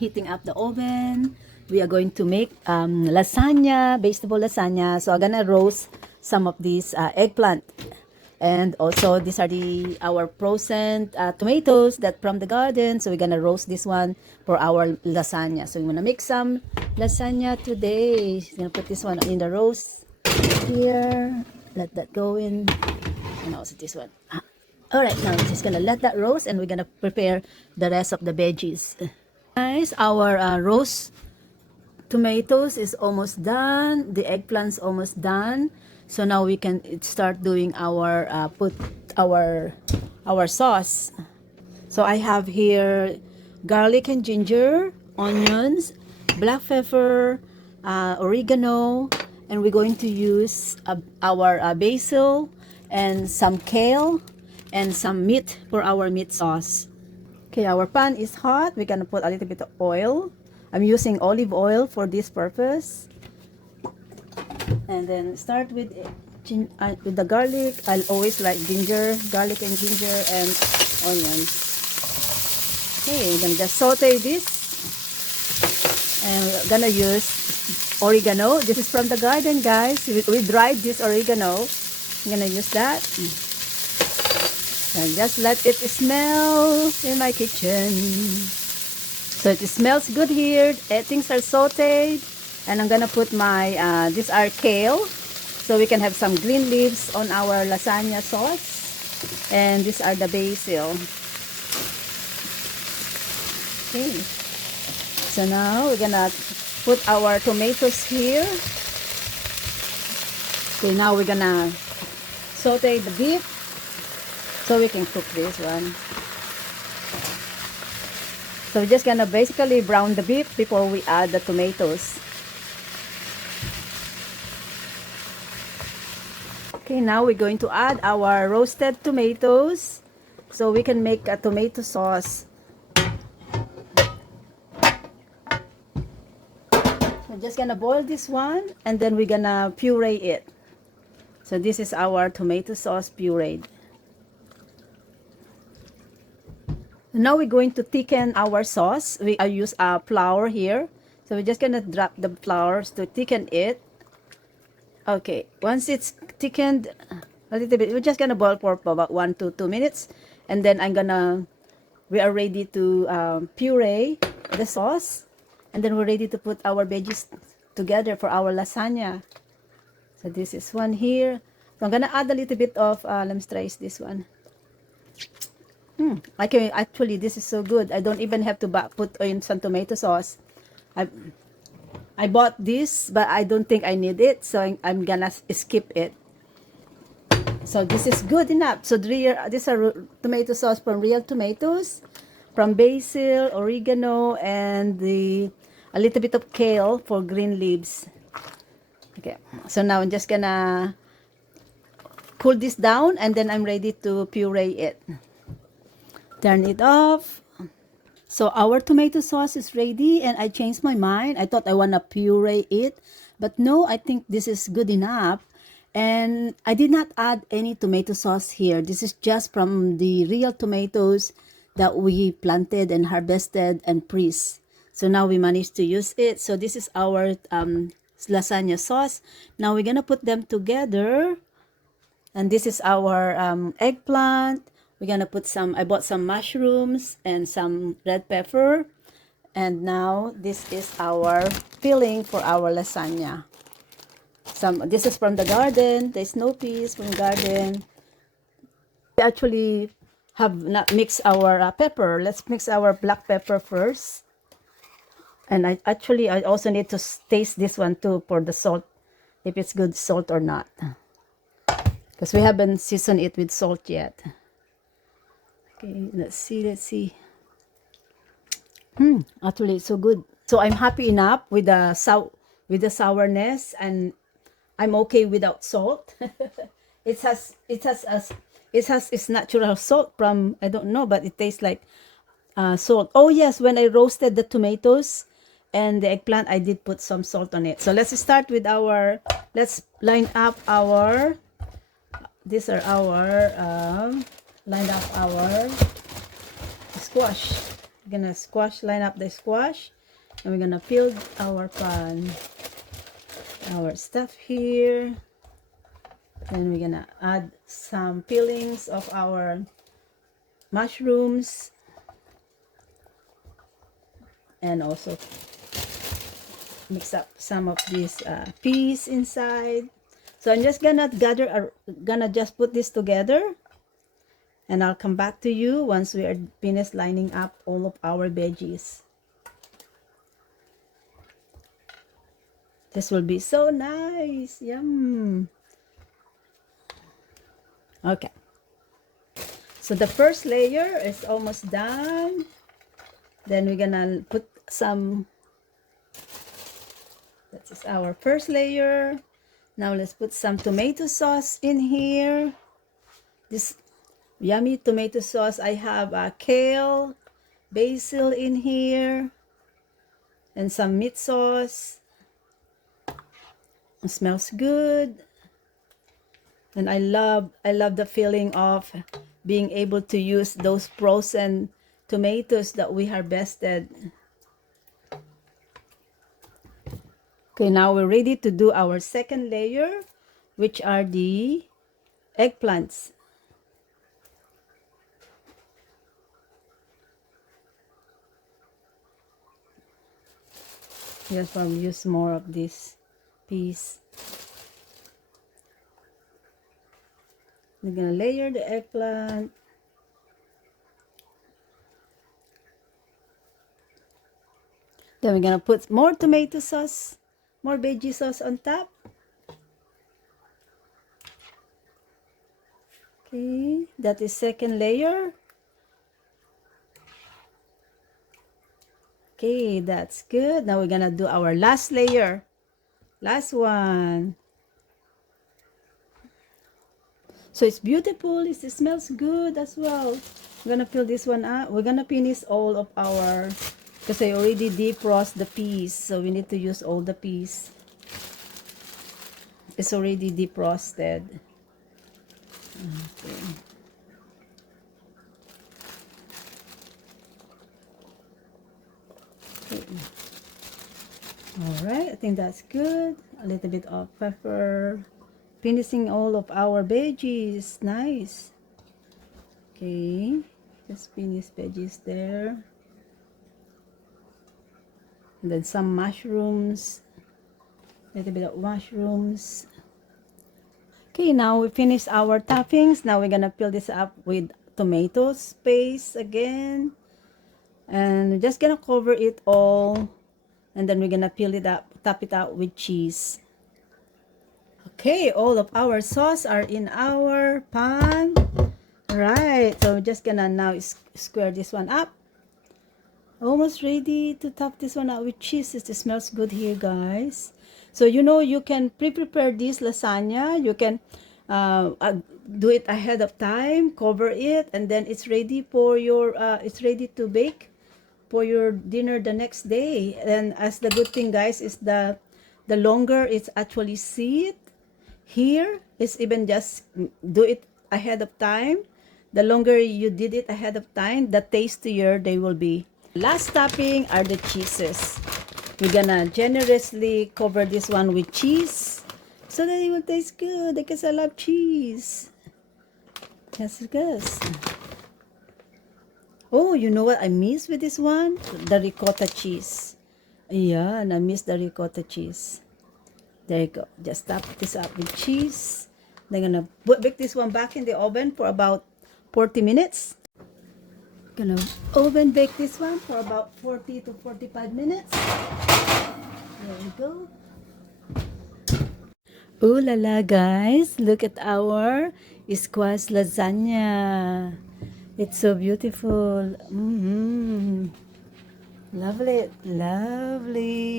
heating up the oven. We are going to make lasagna, vegetable lasagna. So I'm gonna roast some of these eggplant. And also these are our frozen tomatoes that from the garden. So we're gonna roast this one for our lasagna. So we're gonna make some lasagna today. Gonna put this one in the roast here. Let that go in. And also this one. All right, now we're just gonna let that roast, and we're gonna prepare the rest of the veggies. Guys, our roast tomatoes is almost done. The eggplant's almost done. So now we can start doing our put our sauce. So I have here garlic and ginger, onions, black pepper, oregano, and we're going to use our basil and some kale and some meat for our meat sauce. Okay, our pan is hot. We're gonna put a little bit of oil. I'm using olive oil for this purpose. And then start with the garlic. I'll always like garlic and ginger and onions. Okay, I'm gonna just saute this. And we're gonna use oregano. This is from the garden, guys. We dried this oregano. I'm gonna use that. And just let it smell in my kitchen. So it smells good here. Things are sauteed. And I'm gonna put my, these are kale. So we can have some green leaves on our lasagna sauce. And these are the basil. Okay. So now we're gonna put our tomatoes here. Okay, now we're gonna saute the beef. So we can cook this one. So we're just gonna basically brown the beef before we add the tomatoes. Okay, now we're going to add our roasted tomatoes. So we can make a tomato sauce. We're just gonna boil this one and then we're gonna puree it. So this is our tomato sauce pureed. Now we're going to thicken our sauce. I use flour here. So we're just gonna drop the flours to thicken it. Okay, once it's thickened a little bit, we're just gonna boil for about 1 to 2 minutes. And then we are ready to puree the sauce. And then we're ready to put our veggies together for our lasagna. So this is one here. So I'm gonna add a little bit of, let me try this one. Actually, this is so good. I don't even have to put in some tomato sauce. I bought this, but I don't think I need it, so I'm gonna skip it. So this is good enough. So these are tomato sauce from real tomatoes, from basil, oregano, and a little bit of kale for green leaves. Okay, so now I'm just gonna cool this down, and then I'm ready to puree it. Turn it off. So our tomato sauce is ready, and I changed my mind. I thought I want to puree it, but no, I think this is good enough. And I did not add any tomato sauce here. This is just from the real tomatoes that we planted and harvested and pressed. So now we managed to use it. So this is our lasagna sauce. Now we're gonna put them together. And this is our eggplant. We're gonna put I bought some mushrooms and some red pepper. And now this is our filling for our lasagna. This is from the garden. The snow peas from the garden. We actually have not mixed our pepper. Let's mix our black pepper first. And I also need to taste this one too for the salt, if it's good salt or not. Because we haven't seasoned it with salt yet. Okay, let's see. Actually, it's so good. So I'm happy enough with the sourness, and I'm okay without salt. It has its natural salt from, I don't know, but it tastes like salt. Oh yes, when I roasted the tomatoes and the eggplant, I did put some salt on it. So let's start with let's line up our. These are our line up our squash. We're gonna line up the squash, and we're gonna peel our pan, our stuff here. Then we're gonna add some peelings of our mushrooms, and also mix up some of these peas inside. So I'm just gonna just put this together, and I'll come back to you once we are finished lining up all of our veggies. This will be so nice. Yum. Okay. So the first layer is almost done. Then we're gonna put some, that is our first layer. Now let's put some tomato sauce in here. This yummy tomato sauce. I have kale, basil in here, and some meat sauce. It smells good. And I love the feeling of being able to use those frozen tomatoes that we harvested. Okay, now we're ready to do our second layer, which are the eggplants. Just want to use more of this piece. We're gonna layer the eggplant. Then we're gonna put more tomato sauce, more veggie sauce on top. Okay, that is second layer. Okay, that's good. Now we're gonna do our last layer. Last one. So it's beautiful. It smells good as well. We're gonna fill this one up. We're gonna finish all of our, because I already defrost the peas, so we need to use all the peas. It's already defrosted. Okay. All right, I think that's good. A little bit of pepper. Finishing all of our veggies. Nice. Okay, just finish veggies there. And then some mushrooms. A little bit of mushrooms. Okay, now we finish our toppings. Now we're gonna fill this up with tomato paste again. And we're just gonna cover it all. And then we're gonna fill it up, top it out with cheese. Okay, all of our sauce are in our pan. Right, so we're just gonna now square this one up. Almost ready to top this one out with cheese. It smells good here, guys. So you know, you can prepare this lasagna. You can do it ahead of time, cover it, and then it's ready for your it's ready to bake for your dinner the next day. And as the good thing, guys, is the longer it's actually sit here, is even just do it ahead of time. The longer you did it ahead of time, the tastier they will be. Last topping are the cheeses. We're gonna generously cover this one with cheese so that it will taste good, because I love cheese. Yes, yes. Oh, you know what I miss with this one? The ricotta cheese. Yeah, and I miss the ricotta cheese. There you go. Just top this up with cheese. Then gonna bake this one back in the oven for about 40 minutes. Gonna oven bake this one for about 40 to 45 minutes. There we go. Ooh la la, guys, look at our squash lasagna. It's so beautiful. Lovely, lovely.